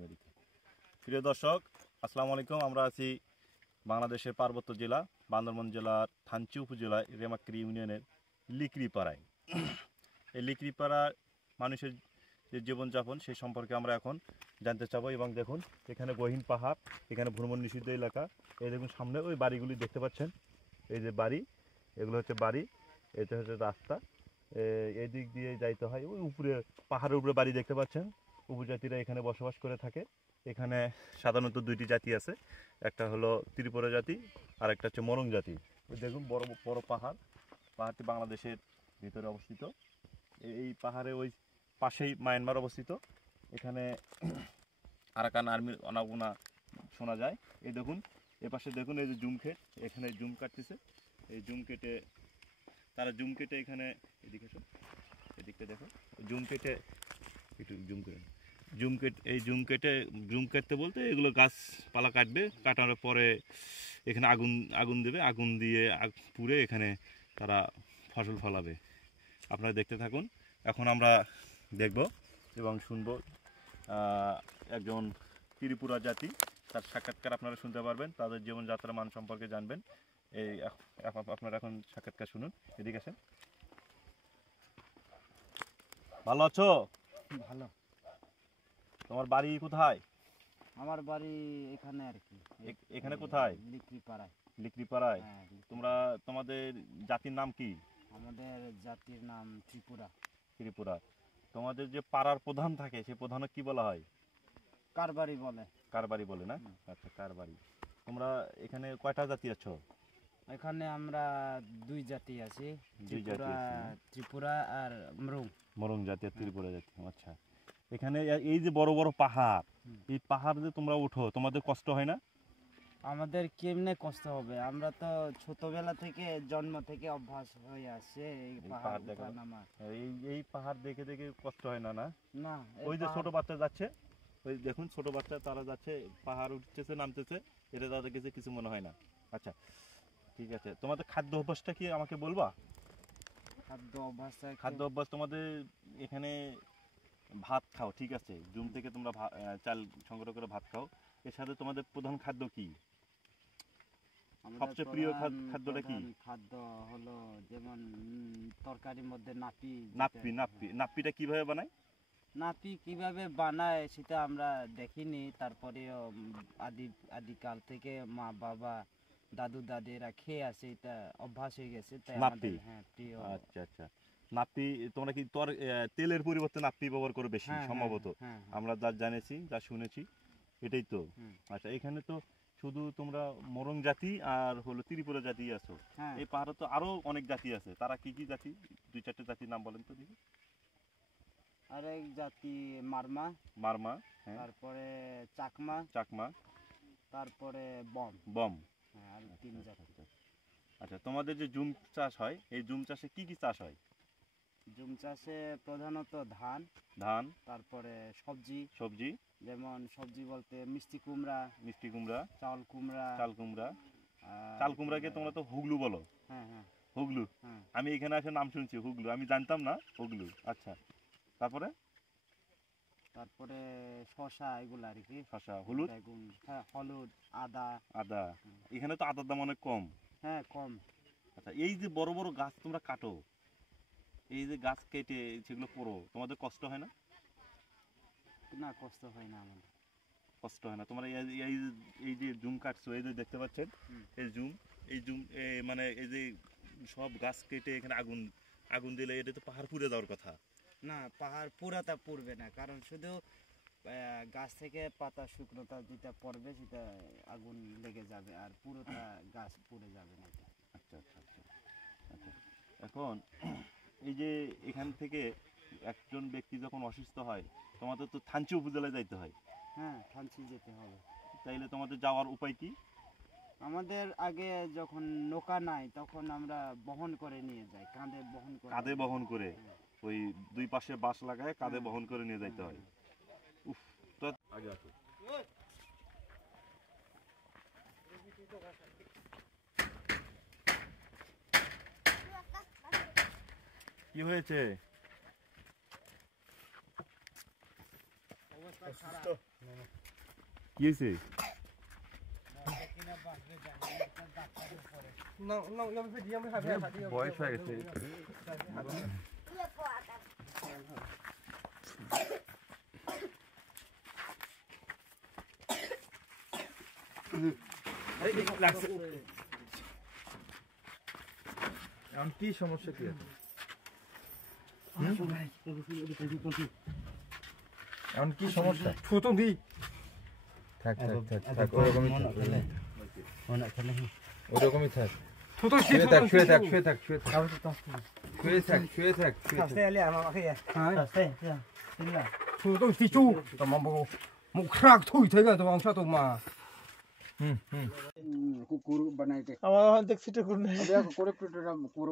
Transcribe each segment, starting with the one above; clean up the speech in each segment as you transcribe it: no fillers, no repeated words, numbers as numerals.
মেরিকে। প্রিয় দর্শক, আসসালামু আলাইকুম। আমরা আছি বাংলাদেশের পার্বত্য জেলা বান্দরবান জেলার থানচি উপজেলায় রেমাক্রি ইউনিয়নের লিকরিপাড়ায়। এই লিকরিপাড়ার মানুষের যে জীবনযাপন সেই সম্পর্কে আমরা এখন জানতে চাবো। এবং দেখুন, এখানে গহীন পাহাড়, এখানে ভ্রমণ নিষিদ্ধ এলাকা। এই দেখুন সামনে ওই বাড়িগুলি দেখতে পাচ্ছেন, এই যে বাড়ি, এগুলো হচ্ছে বাড়ি, এটা হচ্ছে রাস্তা। এই দিক দিয়ে যাইতে হয়। ওই উপরে পাহাড়ের উপরে বাড়ি দেখতে পাচ্ছেন। উপজাতিরা এখানে বসবাস করে থাকে। এখানে সাধারণত দুইটি জাতি আছে, একটা হলো ত্রিপুরা জাতি আর একটা হচ্ছে মরং জাতি। দেখুন বড় বড় পাহাড়, পাহাড়টি বাংলাদেশের ভিতরে অবস্থিত। এই পাহাড়ে ওই পাশেই মায়ানমার অবস্থিত। এখানে আরাকান আর্মির অনাগোনা শোনা যায়। এই দেখুন এপাশে দেখুন, এই যে জুম খেট, এখানে জুম কাটতেছে। এই জুম কেটে তারা জুম কেটে এখানে এদিকে এসো, এদিকটা দেখো, জুম কেটে একটু জুম করে এই জুম কাটতে বলতে এগুলো গাছপালা কাটবে, কাটার পরে এখানে আগুন দেবে, আগুন দিয়ে পুড়ে এখানে তারা ফসল ফলাবে। আপনারা দেখতে থাকুন। এখন আমরা দেখব এবং শুনব একজন ত্রিপুরা জাতি, তার সাক্ষাৎকার আপনারা শুনতে পারবেন, তাদের জীবনযাত্রার মান সম্পর্কে জানবেন। এই আপনারা এখন সাক্ষাৎকার শুনুন। এদিকে আসেন। ভালো আছো? ভালো। তোমার বাড়ি কোথায়? আমার বাড়ি এখানে আর কি। এখানে কোথায়? লিকরিপাড়ায়। লিকরিপাড়ায়। হ্যাঁ। তোমাদের জাতির নাম কি? আমাদের জাতির নাম ত্রিপুরা। ত্রিপুরা। তোমাদের যে পাড়ার প্রধান থাকে, সেই প্রধানকে কি বলা হয়? কারবারি বলে। কারবারি বলে না? আচ্ছা, কারবারি। তোমরা এখানে কয়টা জাতি আছো? এখানে আমরা দুই জাতি আছি, ত্রিপুরা আর মরং জাতি আর ত্রিপুরা জাতি। আচ্ছা, এখানে এই যে বড় বড় পাহাড়, এই পাহাড় যে তোমরা উঠো, তোমাদের কষ্ট হয় না? আমাদের কেমনে কষ্ট হবে? আমরা তো ছোটবেলা থেকে জন্ম থেকে অভ্যাস হয়ে আসছে এই পাহাড় দেখা নামা। এই পাহাড় দেখে দেখে কষ্ট হয় না? না, না। ওই যে ছোট বাচ্চা যাচ্ছে, ওই দেখুন ছোট বাচ্চা, তারা যাচ্ছে, পাহাড় উঠতেছে নামতেছে, এটা তাদের কাছে কিছু মনে হয় না। আচ্ছা, ঠিক আছে। তোমাদের খাদ্য অভ্যাসটা কি আমাকে বলবা? খাদ্য অভ্যাস তোমাদের এখানে ভাত খাও, ঠিক আছে, জুম থেকে তোমরা চাল সংগ্রহ করে ভাত খাও। এর সাথে তোমাদের প্রধান খাদ্য কি? সবচেয়ে প্রিয় খাদ্যটা কি? খাদ্য হলো যেমন তরকারির মধ্যে নাপ্পিটা কিভাবে বানায়? নাপি কিভাবে বানায় সেটা আমরা দেখিনি। তারপরেও আদিকাল থেকে মা বাবা দাদু দাদিরা খেয়ে আসে, এটা অভ্যাস হয়ে গেছে, তাই আমাদের প্রিয়। আচ্ছা আচ্ছা। নাপ্পি তোমরা কি তেলের পরিবর্তে নাপ্পি ব্যবহার করো বেশি সম্ভবত? আমরা যা জানেছি, যা শুনেছি, এটাই তো। আচ্ছা, এখানে তো শুধু তোমরা মরং জাতি আর হলো ত্রিপুরা জাতি আছো। এই পাহাড়ে তো আরো অনেক জাতি আছে। তারা কি কি জাতি? দুই চারটে জাতির নাম বলেন তো দেখি। আরেক জাতি মারমা, তারপরে চাকমা, তারপরে বম। আর তিন জাতি। আচ্ছা, তোমাদের যে জুম চাষ হয়, এই জুম চাষে কি কি চাষ হয়? জুম চাষে প্রধানত ধান, তারপরে সবজি, যেমন সবজি বলতে মিষ্টি কুমড়া, চাল কুমড়াকে তোমরা তো হুগলু বলো। হুগলু। আমি এখানে এসে নাম শুনছি হুগলু, আমি জানতাম না হুগলু। আচ্ছা, তারপরে শসা, এগুলো আর কি। শসা, হলুদ, হলুদ, আদা। এখানে তো আদার দাম অনেক কম। কম। আচ্ছা, এই যে বড় বড় গাছ তোমরা কাটো, এই যে গাছ কেটে সেগুলো পোড়ো, তোমাদের কষ্ট হয় না? না, কষ্ট হয় না আমাদের। কষ্ট হয় না। তোমরা এই যে জুম কাটছো, এই যে দেখতে পাচ্ছেন, এই জুম মানে এই যে সব গাছ কেটে এখানে আগুন দিলে এটা তো পাহাড় পুড়ে যাওয়ার কথা। না, পাহাড় পুরাটা পুড়বে না, কারণ শুধু গাছ থেকে পাতা শুকনোটা যেটা পড়বে সেটা আগুন লেগে যাবে, আর পুরোটা গাছ পুড়ে যাবে না। আচ্ছা আচ্ছা আচ্ছা আচ্ছা। এখন এই যে এখান থেকে একজন ব্যক্তি যখন অসুস্থ হয়, তোমাদের তো থানচি উপজেলায় যাইতে হয়। থানচি যেতে হবে। তাইলে তোমাদের যাওয়ার উপায় কি? আমাদের আগে যখন নৌকা নাই, তখন আমরা বহন করে নিয়ে যাই, কাঁধে বহন করে ওই দুই পাশে বাঁশ লাগায় কাঁধে বহন করে নিয়ে যাইতে হয়। আগে আসো। কি হয়েছে? অবস্থা খারাপ। কি হয়েছে? বয়স হয়ে গেছে। এখন কি সমস্যা কি আছে? এখন কি সমস্যা? থাক থাক থাক থাক, ওরকমই থাক, ওরকমই থাক। শুয়ে থাক শুয়ে থাক শুয়ে থাক শুয়ে থাক শুয়ে থাক শুয়ে থাক শুয়ে থাক। कुकुर बनाइते আমার দেখছিটা কোন अबे को कोले प्लेटरा कुकुर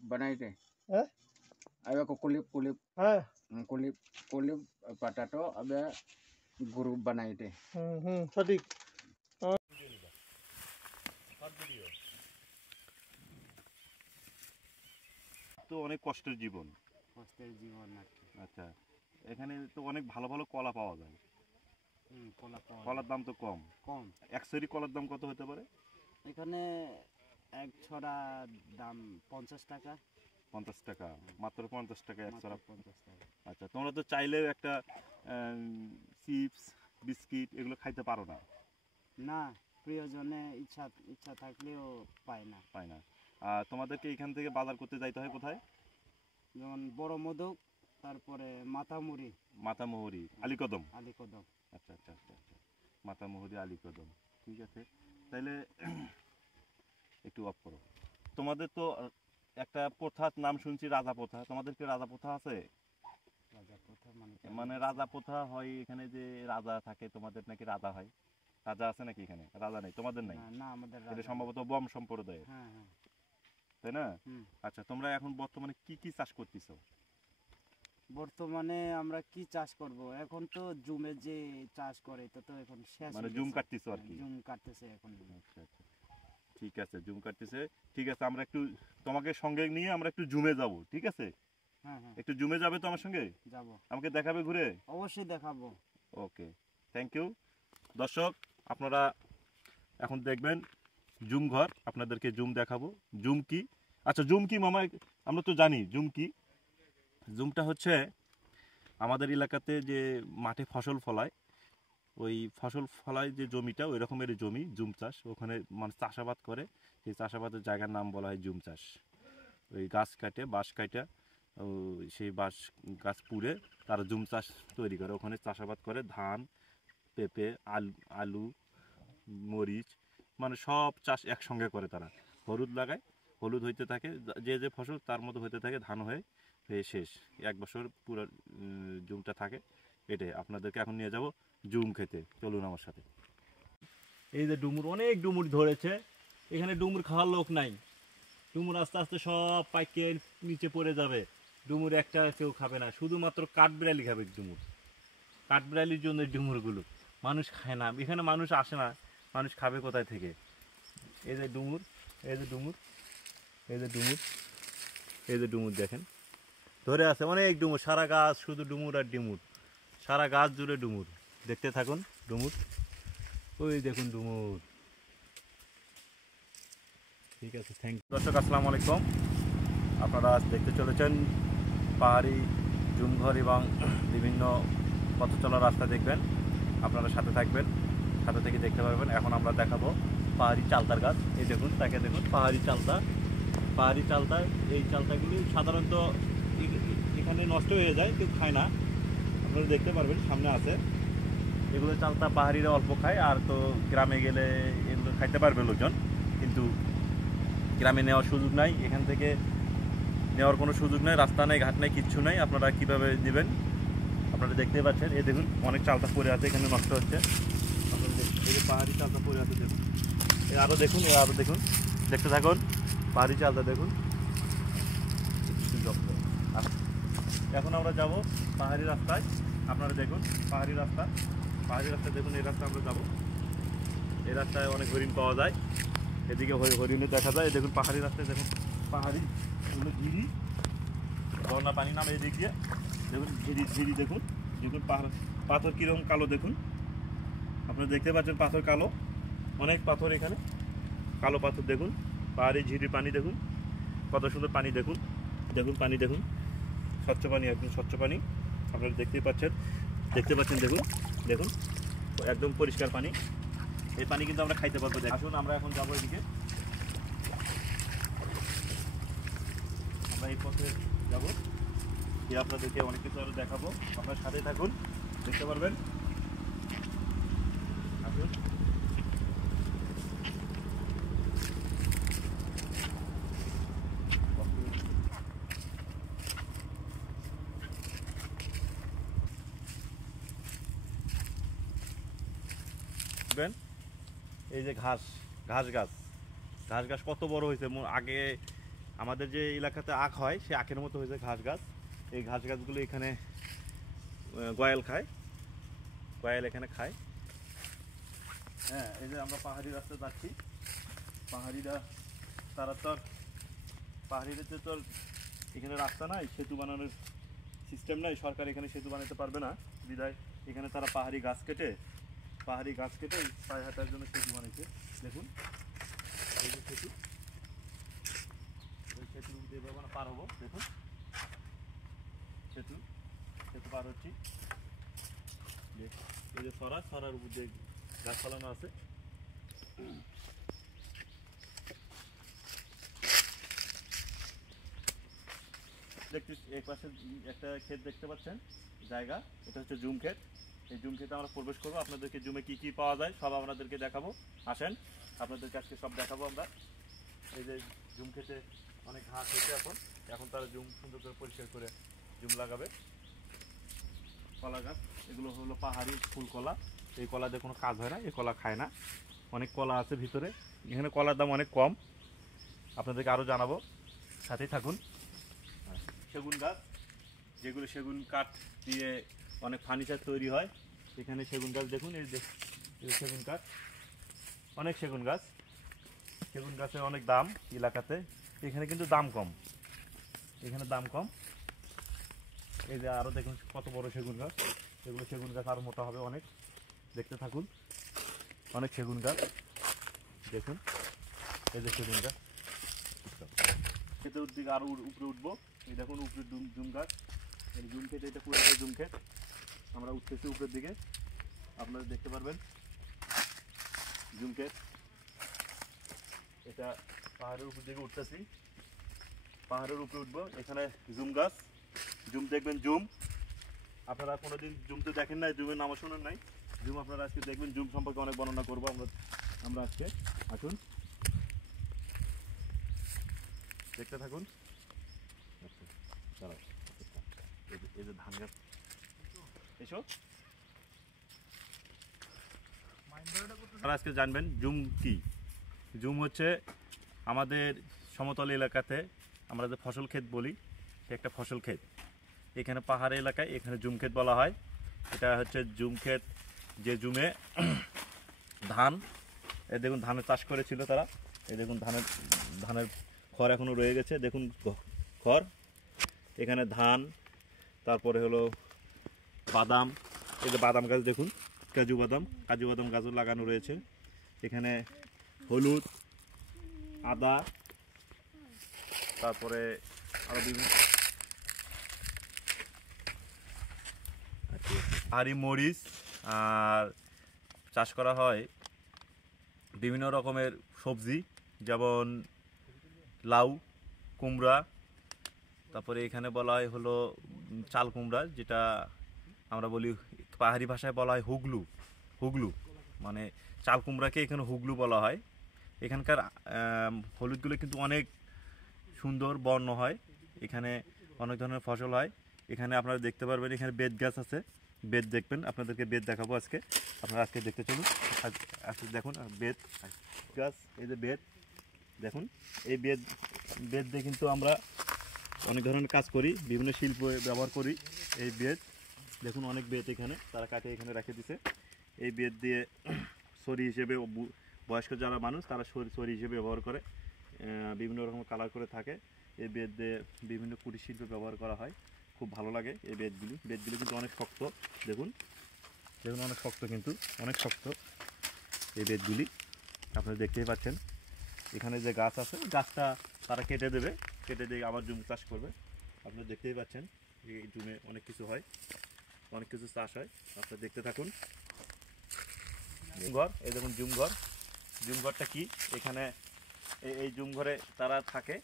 बनाइते হ্যাঁ अबे को कोलिप হ্যাঁ कोलिप पटाटो अबे गुरु बनाइते হুম সঠিক তো অনেক কষ্টের জীবন। কষ্টের জীবন আর কি। আচ্ছা, এখানে তো অনেক ভালো ভালো কলা পাওয়া যায়। কলা পাওয়া কলার দাম তো কম। কম। এক সেরি কলার দাম কত হতে পারে? এখানে এক ছড়া দাম 50 টাকা। 50 টাকা, মাত্র 50 টাকা এক ছড়া। 50 টাকা। আচ্ছা, তোমরা তো চাইলেও একটা চিপস বিস্কিট এগুলো খাইতে পারো না? না, প্রিয়জনে ইচ্ছা থাকলেও পায় না। পায় না। তোমাদেরকে এখান থেকে বাজার করতে যাইতে হয় কোথায়? যেমন বড় মদক, তারপরে মাথামুড়ি, মাতামুহুরি, আলীকদম। আলীকদম। আচ্ছা আচ্ছা আচ্ছা আচ্ছা, মাতামুহুরি, আলীকদম। ঠিক আছে, তাইলে একটু অফ করো। তোমাদের তো একটা প্রথার নাম শুনছি, রাজা প্রথা। তোমাদের কি রাজা প্রথা আছে? রাজা প্রথা মানে রাজা প্রথা হয় এখানে, যে রাজা থাকে, তোমাদের নাকি রাজা হয়? রাজা আছে নাকি এখানে? রাজা নেই তোমাদের? নাই? না, আমাদের এটা রাজা সম্ভবত বম সম্প্রদায়ের, হ্যাঁ হ্যাঁ। তাই না? হুম। আচ্ছা, তোমরা এখন বর্তমানে কি কি চাষ করতেছো? বর্তমানে আমরা কি চাষ করব? এখন তো জুমে যে চাষ করে এটা তো এখন শেষ মানে হয়ে জুম গেছে। কাটতেছো আর কি? জুম কাটতেছে এখন। আচ্ছা আচ্ছা, ঠিক আছে, জুম কাটতেছে। ঠিক আছে, আমরা একটু তোমাকে সঙ্গে নিয়ে আমরা একটু জুমে যাব, ঠিক আছে? হ্যাঁ হ্যাঁ, একটু জুমে যাবে তো আমার সঙ্গে? যাব। আমাকে দেখাবে ঘুরে? অবশ্যই দেখাবো। ওকে, থ্যাংক ইউ। দর্শক, আপনারা এখন দেখবেন জুম ঘর, আপনাদেরকে জুম দেখাবো। জুম কি? আচ্ছা, জুম কি মামা? আমরা তো জানি জুম কি। জুমটা হচ্ছে আমাদের এলাকাতে যে মাঠে ফসল ফলায়, ওই ফসল ফলায় যে জমিটা, ওই রকমের জমি জুম চাষ। ওখানে মানুষ চাষাবাদ করে, সেই চাষাবাদের জায়গার নাম বলা হয় জুম চাষ। ওই গাছ কাটে, বাঁশ কাটে, সেই বাঁশ গাছ পুড়ে তারা জুম চাষ তৈরি করে, ওখানে চাষাবাদ করে। ধান, পেঁপে, আলু, মরিচ, মানে সব চাষ একসঙ্গে করে তারা। হলুদ লাগায়, হলুদ হইতে থাকে, যে যে ফসল তার মতো হইতে থাকে, ধান হয়ে শেষ। এক বছর পুরো জুমটা থাকে। এটাই আপনাদেরকে এখন নিয়ে যাব জুম খেতে। চলুন আমার সাথে। এই যে ডুমুর, অনেক ডুমুর ধরেছে এখানে। ডুমুর খাওয়ার লোক নাই। ডুমুর আস্তে আস্তে সব পাইকে নিচে পড়ে যাবে। ডুমুর একটা কেউ খাবে না, শুধুমাত্র কাঠবিড়ালি খাবে ডুমুর। কাঠবিড়ালির জন্য ডুমুরগুলো, মানুষ খায় না। এখানে মানুষ আসে না, মানুষ খাবে কোথায় থেকে? এই যে ডুমুর, এই যে ডুমুর, এই যে ডুমুর, এই যে ডুমুর দেখেন ধরে আছে অনেক ডুমুর। সারা গাছ শুধু ডুমুর আর ডুমুর, সারা গাছ জুড়ে ডুমুর। দেখতে থাকুন ডুমুর, ওই দেখুন ডুমুর। ঠিক আছে, থ্যাংক ইউ। দর্শক, আসসালামু আলাইকুম। আপনারা আজ দেখতে চলেছেন পাহাড়ি জুমঘর এবং বিভিন্ন পথ চলার রাস্তা দেখবেন। আপনারা সাথে থাকবেন, সাথে থেকে দেখতে পারবেন। এখন আমরা দেখাবো পাহাড়ি চালতার গাছ। এই দেখুন, তাকে দেখুন, পাহাড়ি চালতা। পাহাড়ি চালতা, এই চালতাগুলি সাধারণত এখানে নষ্ট হয়ে যায়, কেউ খায় না। আপনারা দেখতে পারবেন, সামনে আছে। এগুলো চালতা পাহাড়িরা অল্প খায়, আর তো গ্রামে গেলে এগুলো খাইতে পারবে লোকজন, কিন্তু গ্রামে নেওয়ার সুযোগ নাই। এখান থেকে নেওয়ার কোনো সুযোগ নেই, রাস্তা নেই, ঘাট নেই, কিচ্ছু নেই। আপনারা কীভাবে দিবেন? আপনারা দেখতেই পাচ্ছেন, এই দেখুন অনেক চালতা পড়ে আছে, এখানে নষ্ট হচ্ছে। আপনারা দেখুন, এই যে পাহাড়ি চালতা পড়ে আছে, দেখুন। আরও দেখুন, আরও দেখুন, দেখতে থাকুন পাহাড়ি চালতা দেখুন। এখন আমরা যাব পাহাড়ি রাস্তায়। আপনারা দেখুন পাহাড়ি রাস্তা, পাহাড়ি রাস্তা দেখুন। এই রাস্তা আমরা যাব, এই রাস্তায় অনেক হরিণ পাওয়া যায়। এদিকে হরিণে দেখা যায়। দেখুন পাহাড়ি রাস্তায়, দেখুন পাহাড়ি এগুলো ঝিরি, ঝর্ণা পানি নামে এদিক দিয়ে। দেখুন ঝিরি ঝিরি, দেখুন দেখুন পাহাড় পাথর কীরকম কালো দেখুন। আপনারা দেখতে পাচ্ছেন পাথর কালো, অনেক পাথর এখানে, কালো পাথর দেখুন, পাহাড়ি ঝিরির পানি দেখুন, কত সুন্দর পানি দেখুন, দেখুন পানি দেখুন, স্বচ্ছ পানি, একদম স্বচ্ছ পানি আপনারা দেখতে পাচ্ছেন দেখুন দেখুন একদম পরিষ্কার পানি। এই পানি কিন্তু আমরা খাইতে পারবো। আসুন আমরা এখন যাবো এদিকে, আমরা এই পথে যাবো, গিয়ে আপনাদেরকে অনেক কিছু আরো দেখাবো, আপনার সাথে থাকুন, দেখতে পারবেন। আসুন এই যে ঘাস গাছ কত বড় হয়েছে। আগে আমাদের যে এলাকাতে আখ হয় সে আখের মতো হয়েছে ঘাস গাছ। এই ঘাস গাছগুলো এখানে গয়াল এখানে খায়। হ্যাঁ, এই যে আমরা পাহাড়ি রাস্তায় যাচ্ছি, পাহাড়িরা পাহাড়িদের তো এখানে রাস্তা নাই, সেতু বানানোর সিস্টেম নাই, সরকার এখানে সেতু বানাতে পারবে না বিধায় এখানে তারা পাহাড়ি গাছ কেটে পায়ে হাঁটার জন্য সেতু বানিয়েছে। দেখুন এই যে সেতু, ওই সেতুর উপর দিয়ে আমরা পার হবো। দেখুন সেতু পার হচ্ছি, এই যে সরার উপর দিয়ে গাছ ফলানো আছে। এই পাশে একটা ক্ষেত দেখতে পাচ্ছেন, জায়গা, এটা হচ্ছে জুম ক্ষেত। এই জুম ক্ষেতে আমরা প্রবেশ করবো, আপনাদেরকে জুমে কি কি পাওয়া যায় সব আপনাদেরকে দেখাবো। আসেন, আপনাদেরকে আজকে সব দেখাবো আমরা। এই যে জুম ক্ষেতে অনেক ঘাস হয়েছে, এখন তারা জুম সুন্দর করে পরিষ্কার করে জুম লাগাবে। কলা গাছ, এগুলো হলো পাহাড়ি ফুল কলা। এই কলা দিয়ে কোনো কাজ হয় না, এই কলা খায় না, অনেক কলা আছে ভিতরে। এখানে কলার দাম অনেক কম, আপনাদেরকে আরও জানাবো, সাথেই থাকুন। সেগুন গাছ, যেগুলো সেগুন কাঠ দিয়ে অনেক ফার্নিচার তৈরি হয়, এখানে সেগুন গাছ দেখুন, এই সেগুন কাঠ, অনেক সেগুন গাছের অনেক দাম এলাকাতে। এখানে কিন্তু দাম কম, এই যে আরও দেখুন কত বড় সেগুন গাছ, এগুলো সেগুন গাছ আরও মোটা হবে অনেক, দেখতে থাকুন। অনেক সেগুন গাছ দেখুন, এই যে সেগুন গাছ, খেতের দিকে আরও উপরে উঠবো। এই দেখুন উপরে জুম গাছ, এই জুম ক্ষেত, এটা পুরোটাই জুম ক্ষেত। আমরা উঠতেছি উপরের দিকে, আপনারা দেখতে পারবেন জুম ক্ষেত। এটা পাহাড়ের উপর দিকে উঠতেছি, পাহাড়ের উপরে উঠবো। এখানে জুম গাছ, জুম দেখবেন, জুম আপনারা কোনোদিন জুম তো দেখেন নাই, জুমের নামও শোনেন নাই, জুম আপনারা আজকে দেখবেন। জুম সম্পর্কে অনেক বর্ণনা করবো আমরা আজকে। আসুন দেখতে থাকুন। এই যে ধান গাছ, এসো আজকে জানবেন জুম কি। জুম হচ্ছে আমাদের সমতল এলাকাতে আমরা যে ফসল ক্ষেত বলি, সে একটা ফসল ক্ষেত। এখানে পাহাড়ি এলাকায় এখানে জুম ক্ষেত বলা হয়। এটা হচ্ছে জুম ক্ষেত, যে জুমে ধান, এই দেখুন ধানের চাষ করেছিল তারা। এই দেখুন ধানের খড় এখনো রয়ে গেছে, দেখুন খড়। এখানে ধান, তারপরে হলো বাদাম, এই যে বাদাম গাছ দেখুন, কাজু বাদাম গাছও লাগানো রয়েছে। এখানে হলুদ, আদা, তারপরে আরো বিভিন্ন পাহাড়ি মরিচ, আর চাষ করা হয় বিভিন্ন রকমের সবজি, যেমন লাউ, কুমড়া, তারপরে এখানে বলা হয় হলো চাল কুমড়া, যেটা আমরা বলি পাহাড়ি ভাষায় বলা হয় হুগলু, মানে চাল কুমড়াকে এখানে হুগলু বলা হয়। এখানকার হলুদগুলো কিন্তু অনেক সুন্দর বর্ণ হয়, এখানে অনেক ধরনের ফসল হয়। এখানে আপনারা দেখতে পারবেন, এখানে বেত গাছ আছে, বেত দেখবেন, আপনাদেরকে বেত দেখাবো আজকে, আপনারা আজকে দেখতে চলুন। আজকে দেখুন বেত গাছ, এই যে বেত দেখুন, এই বেত দিয়ে কিন্তু আমরা অনেক ধরনের কাজ করি, বিভিন্ন শিল্প ব্যবহার করি। এই বেত দেখুন, অনেক বেত এখানে তারা কাটে এখানে রেখে দিছে। এই বেত দিয়ে ছড়ি হিসেবে, বয়স্ক যারা মানুষ তারা ছড়ি হিসেবে ব্যবহার করে, বিভিন্ন রকম কালার করে থাকে। এই বেত দিয়ে বিভিন্ন কুটির শিল্পে ব্যবহার করা হয়, খুব ভালো লাগে এই বেতগুলি কিন্তু অনেক শক্ত। দেখুন দেখুন অনেক শক্ত, কিন্তু অনেক শক্ত এই বেতগুলি। আপনারা দেখতেই পাচ্ছেন এখানে যে গাছ আছে, গাছটা তারা কেটে দেবে, কেটে দিয়ে আবার জুম চাষ করবে। আপনারা দেখতেই পাচ্ছেন এই জুমে অনেক কিছু হয়, অনেক কিছু চাষ হয়। আপনারা দেখতে থাকুন। ঘর, এই দেখুন জুম ঘর। জুম ঘরটা কি, এখানে এই জুম ঘরে তারা থাকে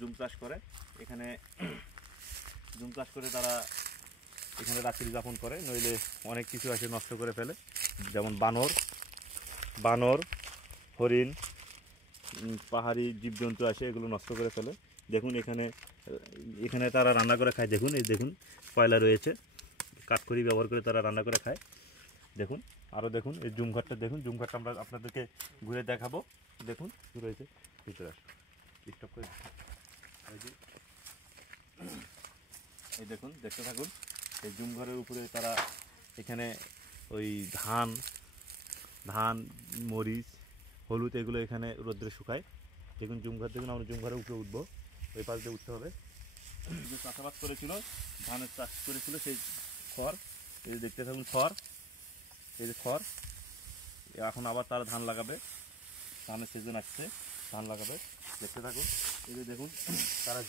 জুম চাষ করে। এখানে জুম চাষ করে তারা এখানে রাত্রি যাপন করে, নইলে অনেক কিছু আসে নষ্ট করে ফেলে, যেমন বানর, হরিণ, পাহাড়ি জীবজন্তু আসে, এগুলো নষ্ট করে ফেলে। দেখুন এখানে তারা রান্না করে খায়। দেখুন এই দেখুন কয়লা রয়েছে, কাঠখড়ি ব্যবহার করে তারা রান্না করে খায়। দেখুন আরও দেখুন এই জুম ঘরটা, দেখুন জুম ঘরটা আমরা আপনাদেরকে ঘুরে দেখাবো। দেখুন কি রয়েছে ভিতরে, স্টপ করে এই দেখুন, দেখতে থাকুন। এই জুম ঘরের উপরে তারা এখানে ওই ধান, মরিচ, হলুদ এগুলো এখানে রোদ্রে শুকায়। দেখুন জুম ঘর, দেখুন আমরা জুম ঘরের উপরে উঠবো, ওই পাশ দিয়ে উঠতে হবে। যে চাষাবাদ করেছিল, ধানের চাষ করেছিল, সেই খড়, এই যে দেখতে থাকুন খড়, এই যে খড়। এখন আবার তারা ধান লাগাবে, ধানের সিজন আসছে, ধান লাগাবে। দেখতে থাকুন। এই যে দেখুন তারা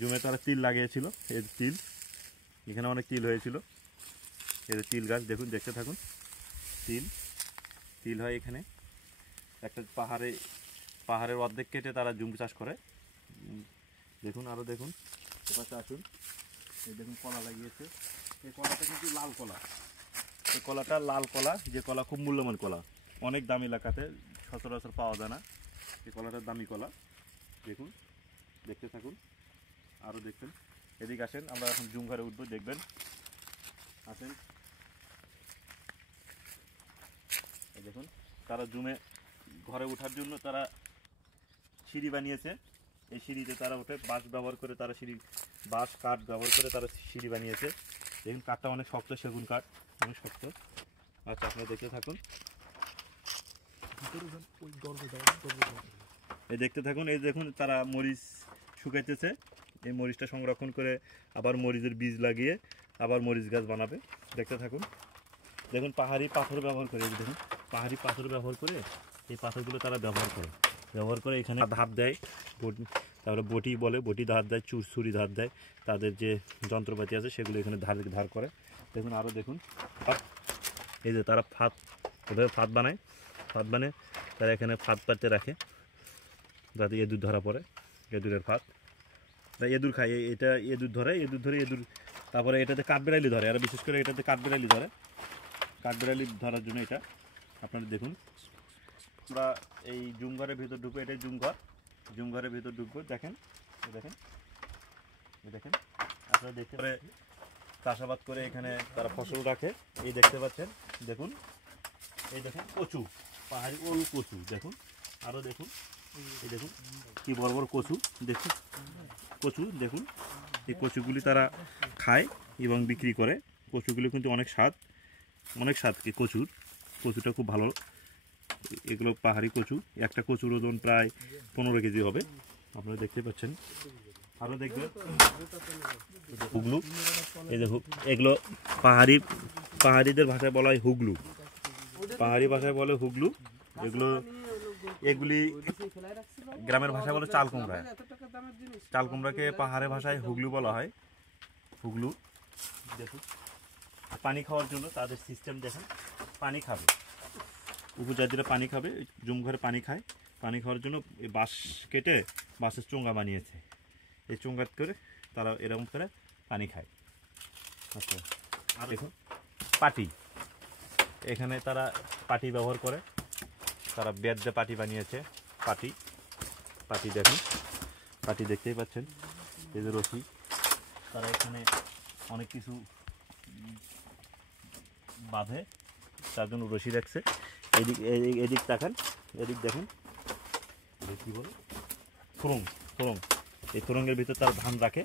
জুমে তারা তিল লাগিয়েছিল, এই তিল, এখানে অনেক তিল হয়েছিল। এই যে তিল গাছ, দেখুন দেখতে থাকুন। তিল হয় এখানে। একটা পাহাড়ের অর্ধেক কেটে তারা জুম চাষ করে। দেখুন আরও দেখুন, এপাশে আসুন। এই দেখুন কলা লাগিয়েছে। এই কলাটা কিন্তু লাল কলা। এই কলাটা লাল কলা, যে কলা খুব মূল্যবান কলা, অনেক দামি এলাকাতে সচরাচর পাওয়া যায় না। এই কলাটার দামি কলা। দেখুন, দেখতে থাকুন, আরও দেখবেন। এদিকে আসেন, আমরা এখন জুম ঘরে উঠবো, দেখবেন। আসেন, এই দেখুন তারা জুমে ঘরে ওঠার জন্য তারা সিঁড়ি বানিয়েছে। এই সিঁড়িতে তারা ওঠে, বাঁশ ব্যবহার করে তারা বাঁশ কাঠ ব্যবহার করে তারা সিঁড়ি বানিয়েছে। দেখুন কাঠটা অনেক শক্ত, সেগুন কাঠ অনেক শক্ত। আচ্ছা আপনারা দেখতে থাকুন, এই দেখতে থাকুন। এই দেখুন তারা মরিচ শুকাইতেছে। এই মরিচটা সংরক্ষণ করে আবার মরিচের বীজ লাগিয়ে আবার মরিচ গাছ বানাবে। দেখতে থাকুন। দেখুন পাহাড়ি পাথর ব্যবহার করে, দেখুন পাহাড়ি পাথর ব্যবহার করে, এই পাথরগুলো তারা ব্যবহার করে এখানে ধাপ দেয়। তারপরে বটি ধার দেয়, ছুরি ধার দেয়। তাদের যে যন্ত্রপাতি আছে সেগুলো এখানে ধার করে। দেখুন আরও দেখুন, এই যে তারা ওদের ফাঁদ বানায় তারা এখানে ফাঁদ পাতে রাখে, যাতে এঁদুর ধরা পড়ে। এঁদুরের ফাঁদ, এঁদুর খায়, এটা এঁদুর ধরে। তারপরে এটাতে কাঠবেড়ালি ধরে, আর বিশেষ করে এটাতে কাঠবেড়ালি ধরার জন্য এটা। আপনারা দেখুন, আমরা এই জুম ঘরের ভিতর ঢুকবো। এটাই জুম ঘরের ভিতর ঢুকবো। দেখেন আপনারা দেখতে পারে চাষাবাদ করে এখানে তারা ফসল রাখে। এই দেখতে পাচ্ছেন, দেখুন এই দেখেন কচু, পাহাড়ি ওল কচু। দেখুন আরও দেখুন, এই দেখুন কি বড় বড় কচু। দেখুন এই কচুগুলি তারা খায় এবং বিক্রি করে। কচুগুলি কিন্তু অনেক স্বাদ কি কচুটা খুব ভালো। এগুলো পাহাড়ি কচু। একটা কচুর ওজন প্রায় 15 কেজি হবে। আপনারা দেখতে পাচ্ছেন। আরও দেখবেন হুগলু। এই যে এগুলো পাহাড়িদের ভাষায় বলা হয় হুগলু, পাহাড়ি ভাষায় বলে হুগলু। এগুলি গ্রামের ভাষায় বলে চাল কুমড়াকে পাহাড়ের ভাষায় হুগলু বলা হয়। হুগলু দেখুন, পানি খাওয়ার জন্য তাদের সিস্টেম দেখেন। পানি খাবে, উপজাতিরা পানি খাবে, জুম ঘরে পানি খায়। পানি খাওয়ার জন্য এই বাঁশ কেটে বাঁশের চোঙ্গা বানিয়েছে। এই চোঙ্গা করে তারা এরকম করে পানি খায়। আচ্ছা, আর দেখুন পাটি, এখানে তারা পাটি ব্যবহার করে। তারা বেত দিয়ে পাটি বানিয়েছে। পাটি দেখুন, পাটি দেখতেই পাচ্ছেন। এই যে রশি, তারা এখানে অনেক কিছু বাঁধে, তার জন্য রশি রাখছে। এদিক তাকান, এদিক দেখেন, কী বলে থুরং। এই থুরঙ্গের ভিতর তারা ধান রাখে।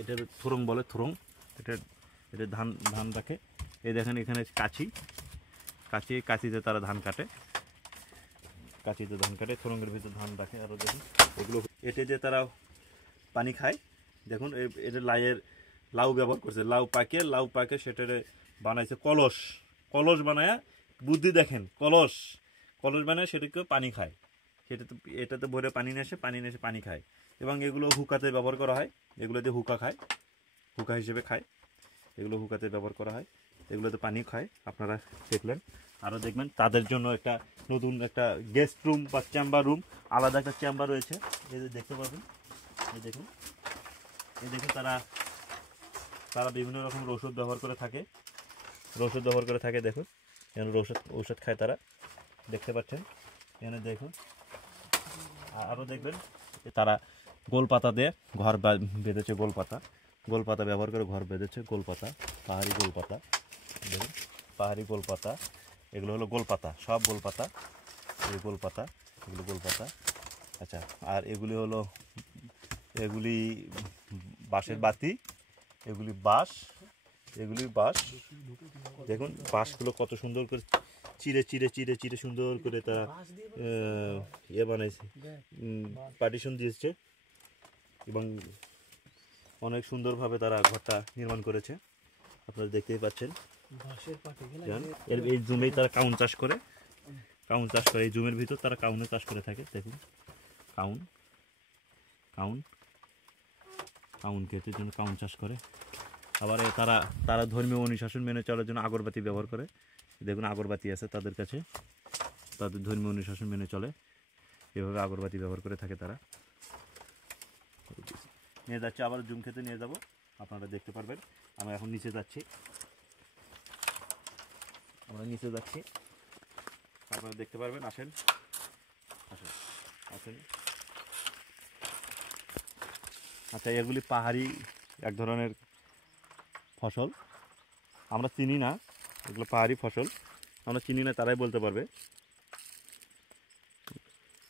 এটা থুরং বলে, এটা ধান রাখে। এই দেখেন এখানে কাঁচিতে তারা ধান কাটে। থুরঙ্গের ভিতর ধান রাখে। আরও দেখুন এগুলো, এতে যে তারা পানি খায়। দেখুন এটা লাউ ব্যবহার করছে, লাউ পাকে সেটারে বানাইছে কলস, কলস বানায়, বুদ্ধি দেখেন, কলস বানায় সেটাকে পানি খায়, এটাতে ভরে পানি নিয়ে আসে, পানি খায়। এবং এগুলো হুকাতে ব্যবহার করা হয়, এগুলোতে হুকা হিসেবে খায়, এগুলো হুকাতে ব্যবহার করা হয়, এগুলোতে পানি খায়। আপনারা দেখলেন, আরও দেখবেন তাদের জন্য একটা নতুন একটা গেস্ট রুম বা চেম্বার রুম, আলাদা একটা চেম্বার রয়েছে, এই যে দেখতে পাবেন, এই দেখুন তারা বিভিন্ন রকম ঔষধ ব্যবহার করে থাকে, দেখুন এখানে ঔষধ খায় তারা, দেখতে পাচ্ছেন এখানে দেখুন। আরও দেখবেন তারা গোলপাতা দিয়ে ঘর বেঁধেছে, গোলপাতা ব্যবহার করে ঘর বেঁধেছে, পাহাড়ি গোলপাতা, দেখুন পাহাড়ি গোলপাতা, এগুলো হলো গোলপাতা, সব গোলপাতা, এগুলো গোলপাতা। আচ্ছা, আর এগুলি বাঁশের বাতি, এগুলি বাঁশ, দেখুন বাঁশগুলো কত সুন্দর করে চিড়ে সুন্দর করে তারা বানাইছে, পার্টিশন দিয়েছে, এবং অনেক সুন্দরভাবে তারা ঘরটা নির্মাণ করেছে, আপনারা দেখতেই পাচ্ছেন। এই জমিই তারা কাউন চাষ করে, এই জমির ভিতর তারা কাউনের চাষ করে থাকে, দেখুন কাউন ক্ষেতের জন্য কাউন চাষ করে। আবার তারা ধর্মীয় অনুশাসন মেনে চলার জন্য আগরবাতি ব্যবহার করে, দেখুন আগরবাতি আছে তাদের কাছে, তাদের ধর্মীয় অনুশাসন মেনে চলে, এভাবে আগরবাতি ব্যবহার করে থাকে তারা। নিয়ে যাচ্ছে, আবার জুম খেতে নিয়ে যাব, আপনারা দেখতে পারবেন। আমরা এখন নিচে যাচ্ছি, আপনারা দেখতে পারবেন, আসেন। আচ্ছা, এগুলি পাহাড়ি এক ধরনের ফসল, আমরা চিনি না, এগুলো পাহাড়ি ফসল আমরা চিনি না, তারাই বলতে পারবে।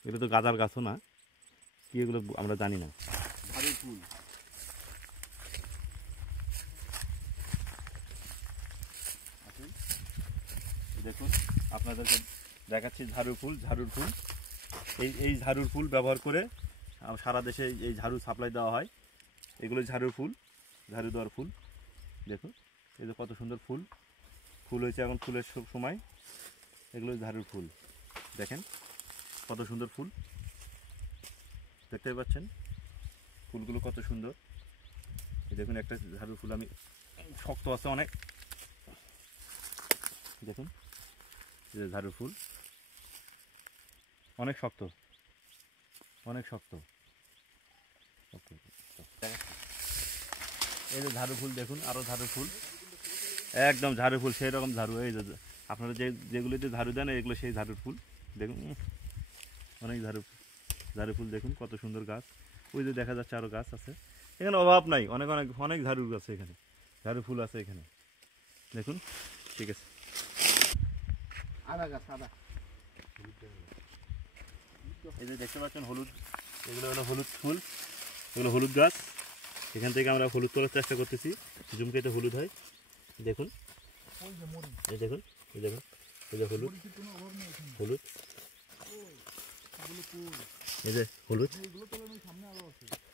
এটা তো গাঁদার গাছও না, কি এগুলো আমরা জানি না। ঝাড়ু ফুল, দেখুন আপনাদেরকে দেখাচ্ছি ঝাড়ুর ফুল। এই ঝাড়ুর ফুল ব্যবহার করে সারা দেশে এই ঝাড়ু সাপ্লাই দেওয়া হয়। এগুলো ঝাড়ু দেওয়ার ফুল, দেখুন এই যে কত সুন্দর ফুল হয়েছে, এখন ফুলের সময়, এগুলো ঝাড়ুর ফুল, দেখেন কত সুন্দর ফুল, দেখতে পাচ্ছেন ফুলগুলো কত সুন্দর। দেখুন একটা ঝাড়ুর ফুল, আমি শক্ত আছে অনেক, দেখুন এই যে ঝাড়ুর ফুল অনেক শক্ত, এই যে ঝাড়ু ফুল, দেখুন আরো ঝাড়ু ফুল, একদম ঝাড়ু ফুল, সেই রকম ঝাড়ু, এই যে আপনারা যেগুলিতে ঝাড়ু দেন এগুলো সেই ঝাড়ুর ফুল, দেখুন অনেক ঝাড়ু ফুল, দেখুন কত সুন্দর গাছ, ওই যে দেখা যাচ্ছে আরো গাছ আছে, এখানে অভাব নাই, অনেক ঝাড়ু আছে এখানে, ঝাড়ু ফুল আছে এখানে, দেখুন। ঠিক আছে, এই যে দেখতে পাচ্ছেন হলুদ, এগুলো হলো হলুদ ফুল, এগুলো হলুদ গাছ, এখান থেকে আমরা হলুদ তোলার চেষ্টা করতেছি, জুমকেতে হলুদ হয়, দেখুন এই দেখুন এই যে হলুদ,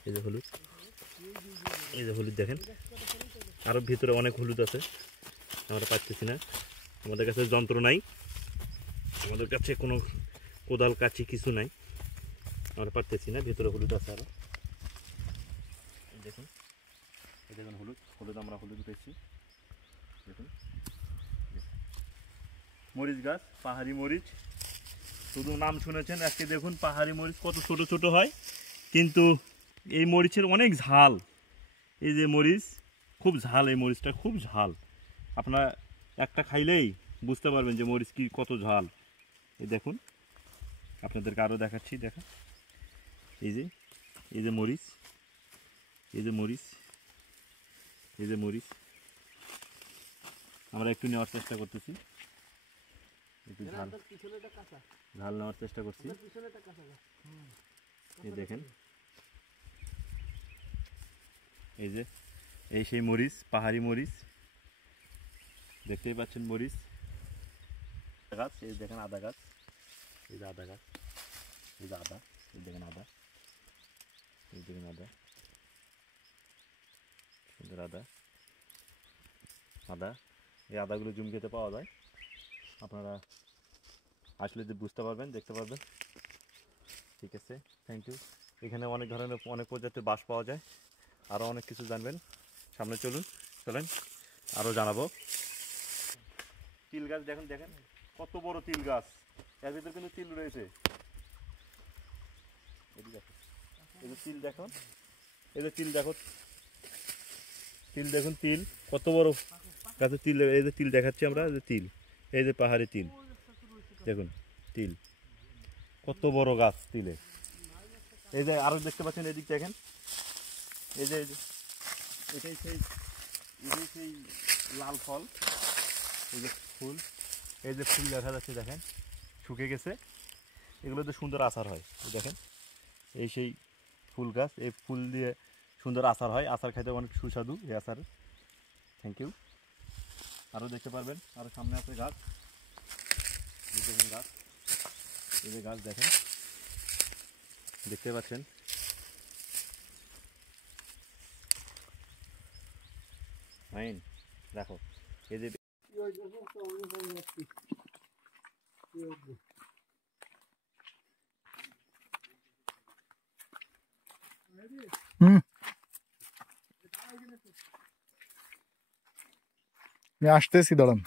এই যে হলুদ, দেখেন আরো ভিতরে অনেক হলুদ আছে, আমরা পাচ্ছি না, আমাদের কাছে যন্ত্র নাই, আমাদের কাছে কোনো কোদাল কাছি কিছু নাই, আমরা পারতেছি না, ভিতরে হলুদ আছে আরো, দেখুন এই দেখুন হলুদ আমরা হলুদ পেয়েছি, দেখুন মরিচ গাছ, পাহাড়ি মরিচ, শুধু নাম শুনেছেন, আজকে দেখুন পাহাড়ি মরিচ কত ছোট ছোট হয়, কিন্তু এই মরিচের অনেক ঝাল, এই যে মরিচ খুব ঝাল, এই মরিচটা খুব ঝাল, আপনারা একটা খাইলেই বুঝতে পারবেন যে মরিচ কি কত ঝাল। এই দেখুন আপনাদেরকে আরও দেখাচ্ছি, দেখা এই যে মরিচ, আমরা একটু নেওয়ার চেষ্টা করতেছি, একটু ঝাল নেওয়ার চেষ্টা করছি, এই দেখেন এই সেই মরিচ, পাহাড়ি মরিচ, দেখতেই পাচ্ছেন মরিচ গাছ, এই দেখেন আদা গাছ, এই যে আদা গাছ, এই যে আদা, এই দেখেন আদা, সুন্দর আদা, আদা, এই আদাগুলো জুম খেতে পাওয়া যায়, আপনারা আসলে যে বুঝতে পারবেন, দেখতে পারবেন। ঠিক আছে, থ্যাংক ইউ। এখানে অনেক ধরনের অনেক প্রজাতির বাঁশ পাওয়া যায়, আরও অনেক কিছু জানবেন। সামনে চলেন আরও জানাবো। তিল গাছ দেখেন, দেখেন কত বড় তিল গাছ, এর ভিতরে কিন্তু তিল রয়েছে। এদিকে আসো। এই যে তিল দেখুন, এই যে তিল দেখো, তিল দেখুন, তিল কত বড় গাছের তিল। এই যে তিল দেখাচ্ছি আমরা, এই যে তিল, এই যে পাহাড়ি তিল দেখুন, তিল কত বড় গাছ তিলের। এই যে আরো দেখতে পাচ্ছেন, এদিক দেখেন, এই যে এটাই সেই লাল ফল, এই যে ফুল, এই যে ফুল দেখা যাচ্ছে দেখেন, শুকিয়ে গেছে। এগুলোতে সুন্দর আচার হয়, দেখেন এই সেই ফুল গাছ, এই ফুল দিয়ে সুন্দর আচার হয়, আচার খাইতে অনেক সুস্বাদু এই আচার। Thank you. আরও দেখতে পারবেন, আরও সামনে আছে গাছ, দেখুন গাছ, এই যে গাছ দেখেন, দেখতে পাচ্ছেন। মাইন দেখো, এই যে আমি আসতেছি, দাঁড়ান।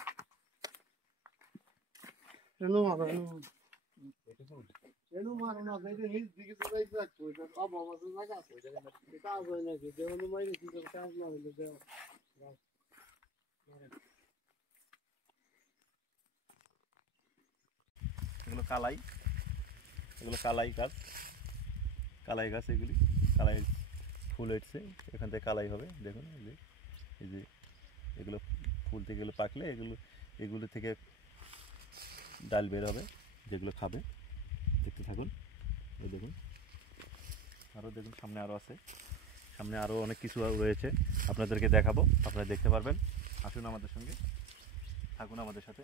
এগুলো কালাই, এগুলো কালাই গাছ, কালাই গাছ, এগুলি কালাই ফুল এসছে, এখান থেকে কালাই হবে। দেখুন এই যে এগুলো ফুল থেকে এগুলো পাকলে এগুলো থেকে ডাল বের হবে, যেগুলো খাবে। দেখতে থাকুন, এই দেখুন, আরও দেখুন সামনে আরও আছে, সামনে আরও অনেক কিছু রয়েছে, আপনাদেরকে দেখাবো, আপনারা দেখতে পারবেন। আসুন আমাদের সঙ্গে, থাকুন আমাদের সাথে।